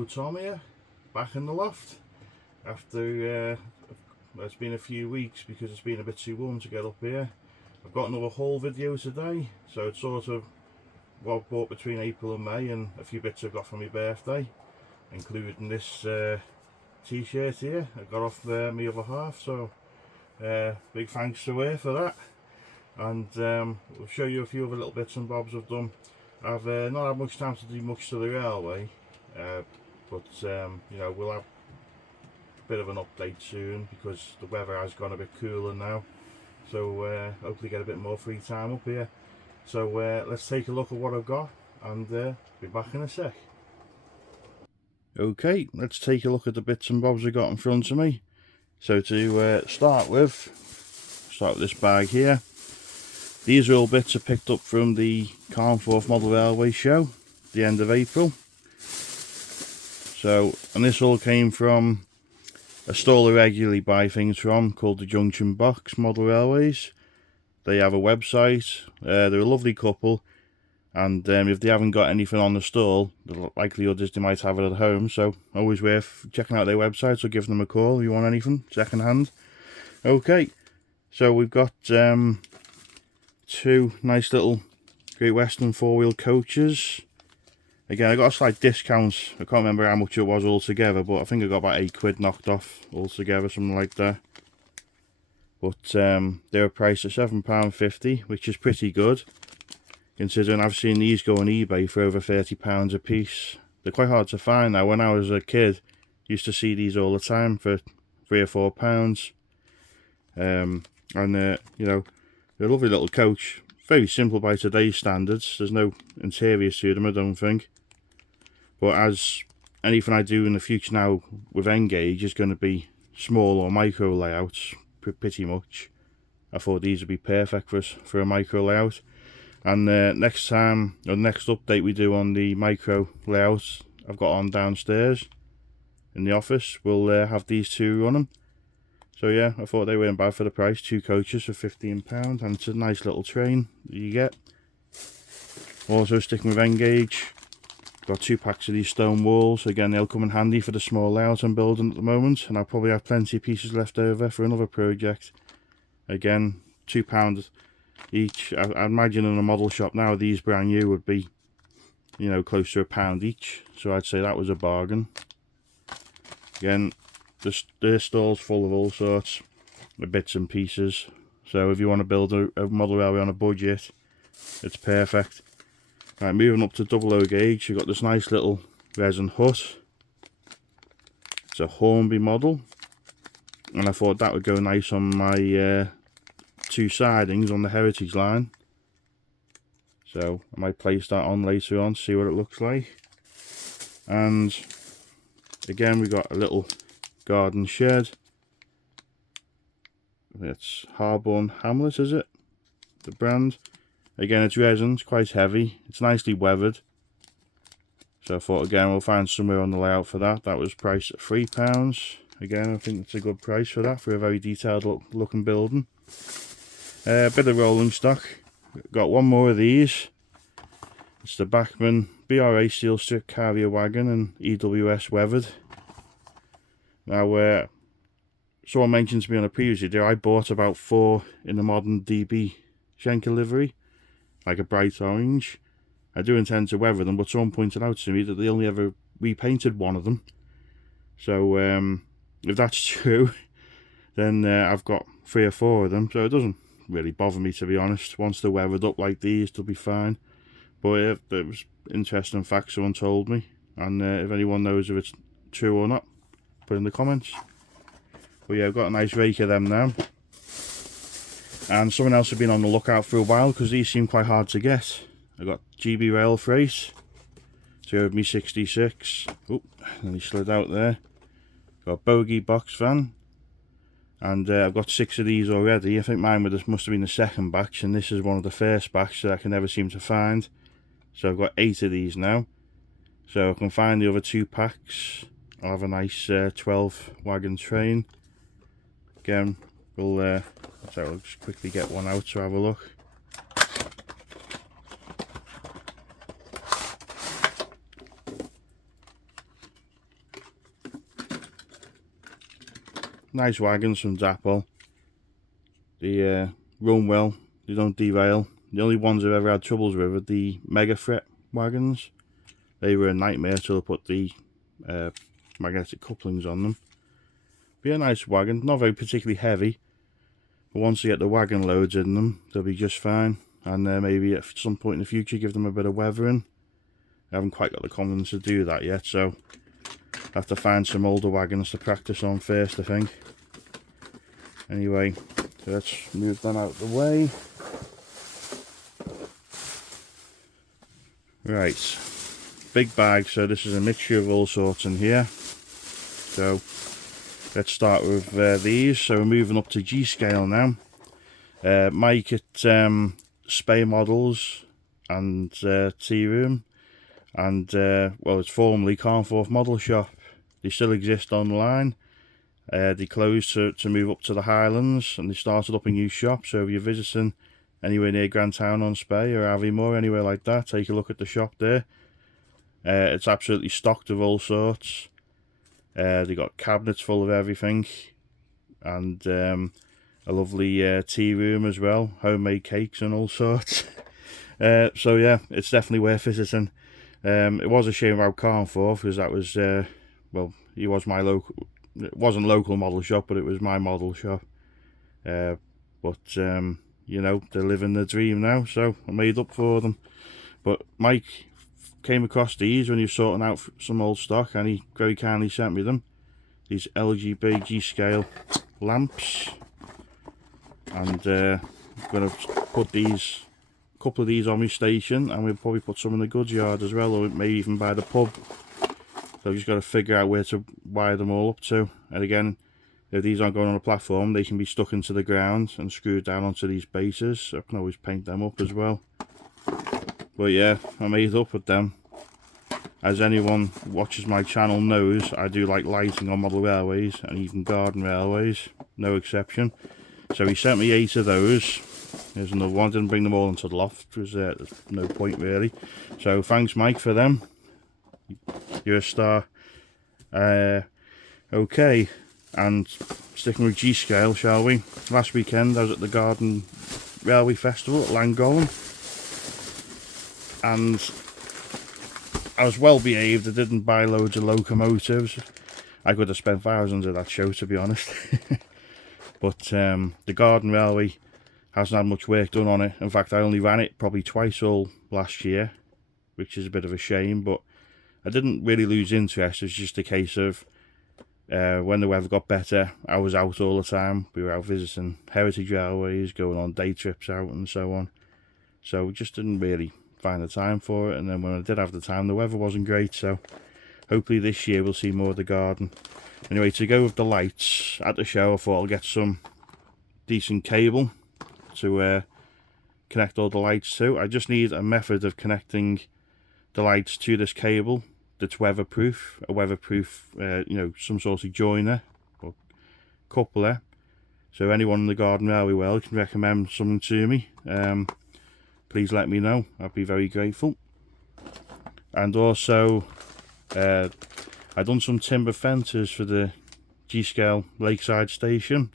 Hello Tom here, back in the loft after it's been a few weeks because it's been a bit too warm to get up here. I've got another haul video today, so it's sort of what I've bought between April and May and a few bits I got for my birthday, including this t-shirt here I got off my other half, so big thanks to her for that. And we'll show you a few other little bits and bobs I've done. I've not had much time to do much to the railway, but you know, we'll have a bit of an update soon because the weather has gone a bit cooler now, so hopefully get a bit more free time up here. So let's take a look at what I've got and be back in a sec. Okay, let's take a look at the bits and bobs I got in front of me. So to start with this bag here. These are all bits I picked up from the Carnforth Model Railway show, the end of April. So, and this all came from a stall I regularly buy things from called the Junction Box Model Railways. They have a website, they're a lovely couple, and if they haven't got anything on the stall, the likelihood is they might have it at home, so always worth checking out their website or giving them a call if you want anything second hand. Okay, so we've got two nice little Great Western four-wheel coaches. Again, I got a slight discount. I can't remember how much it was altogether, but I think I got about £8 knocked off altogether, something like that. But they're priced at £7.50, which is pretty good, considering I've seen these go on eBay for over £30 a piece. They're quite hard to find now. When I was a kid, I used to see these all the time for £3 or £4. And you know, they're a lovely little coach. Very simple by today's standards. There's no interior to them, I don't think. But as anything I do in the future now with N-Gage is going to be small or micro layouts, pretty much. I thought these would be perfect for a micro layout. And next time, or next update we do on the micro layouts I've got on downstairs in the office, we'll have these two running. So yeah, I thought they weren't bad for the price. Two coaches for £15, and it's a nice little train that you get. Also sticking with N-Gage, got 2 packs of these stone walls. Again, they'll come in handy for the small layout I'm building at the moment, and I'll probably have plenty of pieces left over for another project. Again, £2 each. I imagine in a model shop now these brand new would be, you know, close to £1 each, so I'd say that was a bargain. Again, the stall's full of all sorts of bits and pieces, so if you want to build a model railway on a budget, it's perfect. Right, moving up to 00 gauge, you've got this nice little resin hut. It's a Hornby model, and I thought that would go nice on my 2 sidings on the Heritage line, so I might place that on later on, see what it looks like. And again, we've got a little garden shed. It's Harborne Hamlet, is it? The brand. Again, it's resin, it's quite heavy, it's nicely weathered. So I thought again we'll find somewhere on the layout for that. That was priced at £3. Again, I think it's a good price for that, for a very detailed looking building. A bit of rolling stock. Got one more of these. It's the Bachmann BRA steel strip carrier wagon and EWS weathered. Now, someone mentioned to me on a previous video, I bought about 4 in the modern DB Schenker livery, like a bright orange. I do intend to weather them, but someone pointed out to me that they only ever repainted one of them. So, if that's true, then I've got 3 or 4 of them, so it doesn't really bother me, to be honest. Once they're weathered up like these, they'll be fine. But it was interesting fact someone told me, and if anyone knows if it's true or not, put in the comments. But yeah, I've got a nice rake of them now. And something else I've been on the lookout for a while, because these seem quite hard to get. I got GB Rail Freight, 2 of me 66. Oh, nearly slid out there. Got Bogie box van, and I've got 6 of these already. I think mine must have been the second batch, and this is one of the first batch that I can never seem to find. So I've got 8 of these now. So I can find the other 2 packs. I'll have a nice 12 wagon train. Again, we'll just quickly get one out to have a look. Nice wagons from Dapol. They run well, they don't derail. The only ones I've ever had troubles with are the Mega Fret wagons. They were a nightmare till I put the magnetic couplings on them. Be a nice wagon, not very particularly heavy, but once you get the wagon loads in them, they'll be just fine. And maybe at some point in the future give them a bit of weathering. I haven't quite got the confidence to do that yet, so I have to find some older wagons to practice on first, I think. Anyway, so let's move them out of the way. Right, big bag, so this is a mixture of all sorts in here. So let's start with these. So we're moving up to G-Scale now. Mike at Spey Models and Tea Room, and well, it's formerly Carnforth Model Shop. They still exist online. They closed to move up to the Highlands, and they started up a new shop. So if you're visiting anywhere near Grantown-on-Spey or Aviemore, anywhere like that, take a look at the shop there. It's absolutely stocked of all sorts. They got cabinets full of everything, and a lovely tea room as well, homemade cakes and all sorts. So yeah, it's definitely worth visiting. It was a shame about Carnforth, because that was well, he was my local. It wasn't local model shop, but it was my model shop. But you know, they're living the dream now, so I made up for them. But Mike came across these when he was sorting out some old stock, and he very kindly sent me them. These LGB G-Scale lamps, and I'm going to put these, a couple of these on my station, and we'll probably put some in the goods yard as well, or maybe even by the pub. So I've just got to figure out where to wire them all up to. And again, if these aren't going on a platform, they can be stuck into the ground and screwed down onto these bases. I can always paint them up as well. But yeah, I made up with them. As anyone who watches my channel knows, I do like lighting on model railways and even garden railways, no exception. So he sent me 8 of those. There's another one. Didn't bring them all into the loft, because there's no point really. So thanks Mike for them. You're a star. Okay, and sticking with G-Scale, shall we? Last weekend I was at the Garden Railway Festival at Llangollen, and I was well behaved. I didn't buy loads of locomotives. I could have spent thousands at that show, to be honest. But the Garden Railway hasn't had much work done on it. In fact, I only ran it probably twice all last year, which is a bit of a shame, but I didn't really lose interest. It was just a case of when the weather got better, I was out all the time. We were out visiting heritage railways, going on day trips out and so on. So we just didn't really find the time for it. And then when I did have the time, the weather wasn't great. So hopefully this year we'll see more of the garden. Anyway, to go with the lights at the show, I thought I'll get some decent cable to connect all the lights to. I just need a method of connecting the lights to this cable that's weatherproof, you know, some sort of joiner or coupler. So anyone in the Garden Railway world can recommend something to me, please let me know. I'd be very grateful. And also I've done some timber fences for the G-Scale Lakeside station.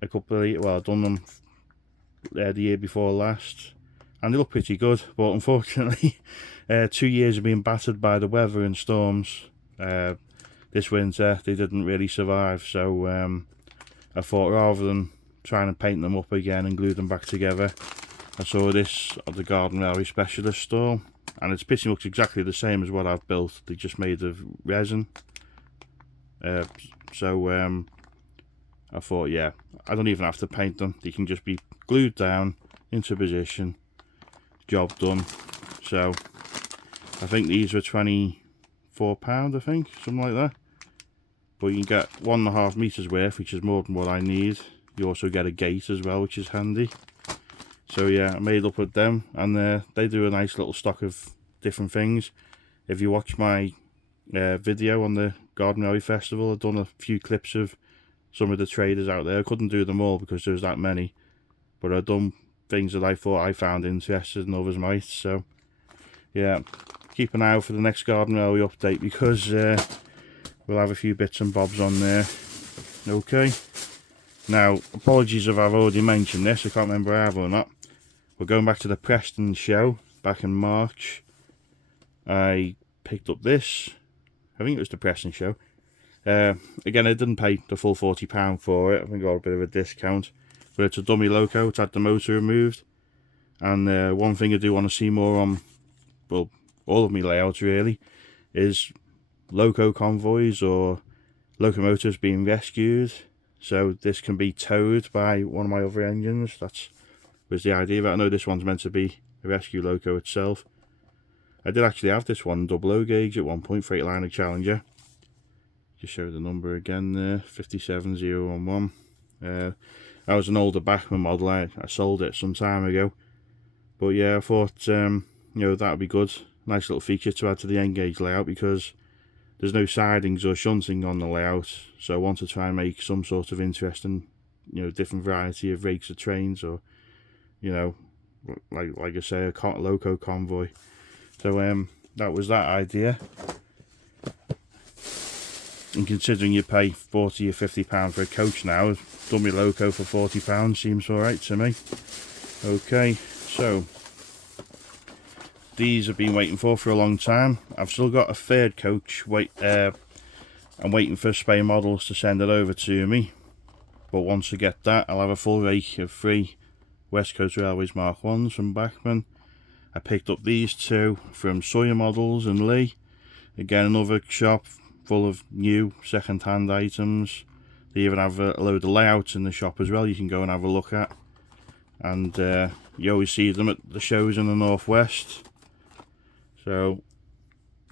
I've done them the year before last, and they look pretty good, but unfortunately 2 years have been battered by the weather and storms. This winter they didn't really survive, so I thought rather than trying to paint them up again and glue them back together, I saw this at the Garden Railway Specialist store, and it's pretty much exactly the same as what I've built. They're just made of resin. So I thought, yeah, I don't even have to paint them. They can just be glued down into position, job done. So I think these were £24, I think, something like that. But you can get 1.5 meters worth, which is more than what I need. You also get a gate as well, which is handy. So yeah, I made up with them, and they do a nice little stock of different things. If you watch my video on the Garden Railway Festival, I've done a few clips of some of the traders out there. I couldn't do them all because there was that many, but I've done things that I thought I found interesting and others might. So yeah, keep an eye out for the next Garden Railway update, because we'll have a few bits and bobs on there. Okay, now apologies if I've already mentioned this, I can't remember if I have or not. We're going back to the Preston show back in March. I picked up this, I think it was the Preston show. Again, I didn't pay the full £40 for it, I think I got a bit of a discount. But it's a dummy loco, it's had the motor removed. And one thing I do want to see more on, well, all of my layouts really, is loco convoys or locomotives being rescued. So this can be towed by one of my other engines. That was the idea, but I know this one's meant to be a rescue loco itself. I did actually have this one 00 gauge at one point, Freightliner Challenger. Just show the number again there, 57011. That was an older Bachmann model, I sold it some time ago. But yeah, I thought, you know, that would be good. Nice little feature to add to the N-gauge layout, because there's no sidings or shunting on the layout. So I want to try and make some sort of interesting, you know, different variety of rakes or trains, or, you know, like I say, a loco convoy. So that was that idea. And considering you pay £40 or £50 for a coach now, dummy loco for £40 seems alright to me. Okay, so these I've been waiting for a long time. I've still got a third coach. I'm waiting for Spain Models to send it over to me. But once I get that, I'll have a full rake of 3 West Coast Railways Mark 1s from Bachmann. I picked up these 2 from Sawyer Models and Lee. Again, another shop full of new second-hand items. They even have a load of layouts in the shop as well you can go and have a look at. And you always see them at the shows in the Northwest. So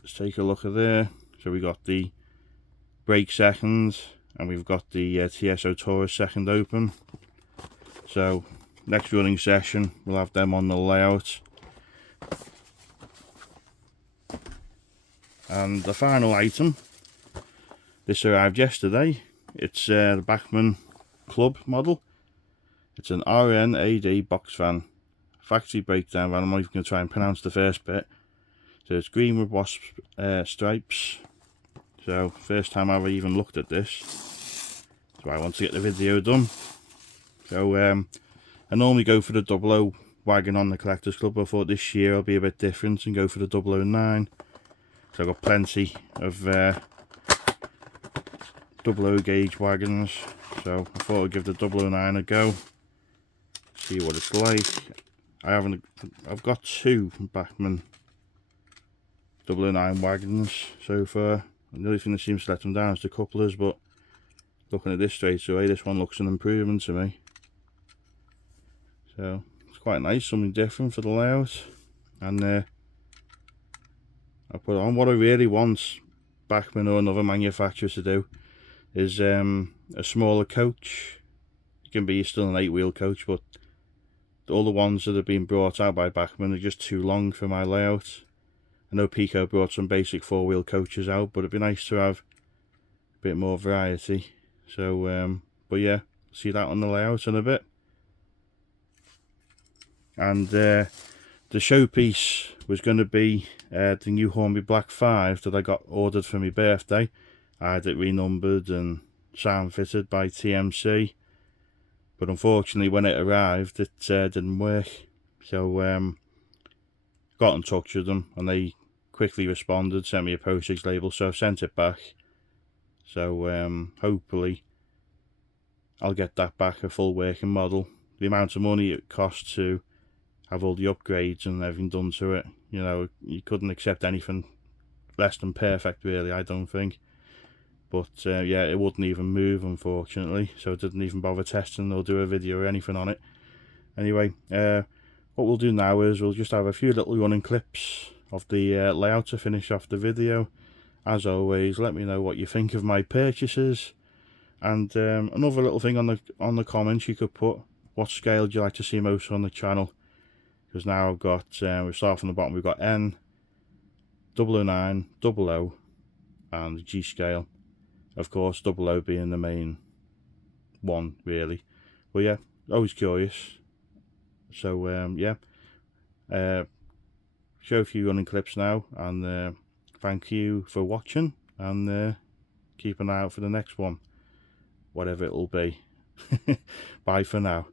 let's take a look at there. So we got the brake seconds, and we've got the TSO Taurus second open. So next running session we'll have them on the layout. And the final item, this arrived yesterday. It's the Bachmann Club model. It's an RNAD box van, factory breakdown van. I'm not even going to try and pronounce the first bit. So it's green with wasp stripes. So first time I've even looked at this. So I want to get the video done. So I normally go for the 00 wagon on the Collectors Club. I thought this year I'll be a bit different and go for the 009. So I've got plenty of 00 gauge wagons. So I thought I'd give the 009 a go. See what it's like. I've got 2 Bachmann 009 wagons so far. The only thing that seems to let them down is the couplers, but looking at this straight away, this one looks an improvement to me. So it's quite nice, something different for the layout. And I put on what I really want Bachmann or another manufacturer to do is a smaller coach. It can be still an 8-wheel coach, but all the ones that have been brought out by Bachmann are just too long for my layout. I know Pico brought some basic 4-wheel coaches out, but it'd be nice to have a bit more variety. So but yeah, see that on the layout in a bit. And the showpiece was going to be the new Hornby Black 5 that I got ordered for my birthday. I had it renumbered and sound fitted by TMC, but unfortunately when it arrived it didn't work. So got in touch with them and they quickly responded, sent me a postage label, so I've sent it back. So hopefully I'll get that back, a full working model. The amount of money it costs to have all the upgrades and everything done to it, you know, you couldn't accept anything less than perfect really, I don't think. But yeah, it wouldn't even move unfortunately, so I didn't even bother testing or do a video or anything on it. Anyway, what we'll do now is we'll just have a few little running clips of the layout to finish off the video. As always, let me know what you think of my purchases, and another little thing on the comments you could put, what scale do you like to see most on the channel? Because now I've got, we start from the bottom, we've got N, 009, 00 and the G scale. Of course 00 being the main one really. But yeah, always curious. So yeah, show a few running clips now, and thank you for watching, and keep an eye out for the next one. whatever it'll be. Bye for now.